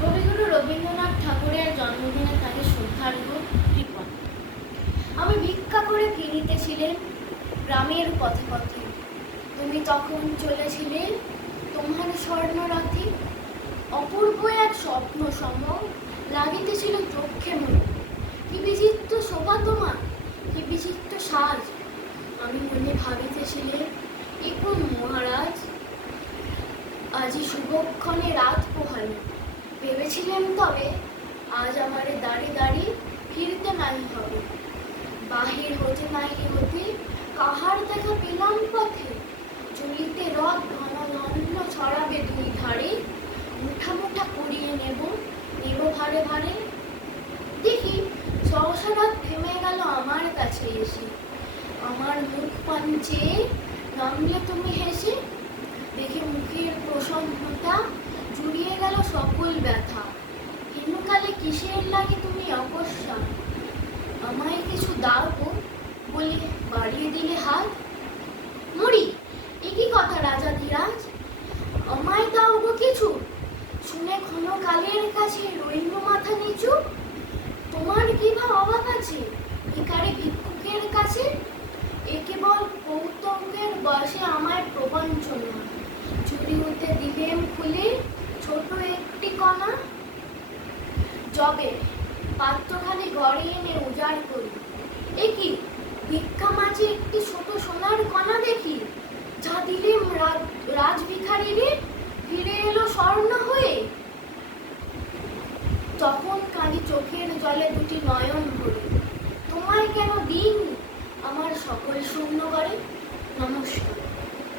কবিগুরু রবীন্দ্রনাথ ঠাকুরের জন্মদিনে তাকে শ্রদ্ধার্ঘ কৃপণ। আমি ভিক্ষা করে ফিরিতেছিলেন গ্রামের পথে পথে, তুমি তখন চলেছিলে তোমার স্বর্ণরথে। অপূর্ব এক স্বপ্ন সম লাগিতেছিল চক্ষে মনে। কি বিচিত্র শোভা তোমার, কি বিচিত্র সাজ। আমি মনে ভাবিতেছিলেন এ কোন মহারাজ, আজি শুভক্ষণে রাত পোহালো। ভেবেছিলেন তবে আজ আমারে দাঁড়ি দাঁড়ি ফিরতে নাই হবে। বাহির হতে নাই হতে কাহার দেখা পেলাম পথে। চলিতে রথ ঘন ঘন ছড়াবে দুই ধারে। মুঠা মুঠা করিয়ে নেব ভারে ভারে। দেখি সহসা রথ থেমে গেল আমার কাছে এসে। আমার মুখ পান চেয়ে নামলে তুমি হেসে। দেখে মুখের প্রসন্নতা জুড়িয়ে গেল সকল ব্যথা। হেনকালে কিসের লাগে তুমি অকস্মা, আমায় কিছু দাও গো বলে বাড়িয়ে দিলে হাত। মরি, একই কথা রাজা ধীরাজ, আমায় দাও গো কিছু। শুনে ক্ষণকালের কাছে রইল মাথা নিচু। তোমার কি বা অবাক আছে ভিখারি ভিক্ষুকের কাছে। এ কেবল কৌতুকের বয়সে আমায় প্রবঞ্চনা। চুরি হতে দিবেন খুলে ছোট একটি কণা। যবে পাত্রখানি ঘরে এনে উজাড় করি, এ কি ভিক্ষা মাঝে একটি ছোট সোনার কণা দেখি। যা দিলেম রাজভিখারিরে ফিরে এলো স্বর্ণ হয়ে। তখন কাঁদি চোখের জলে দুটি নয়ন ভরে। তোমায় কেন দিন আমার সকল শূন্য করে। নমস্কার।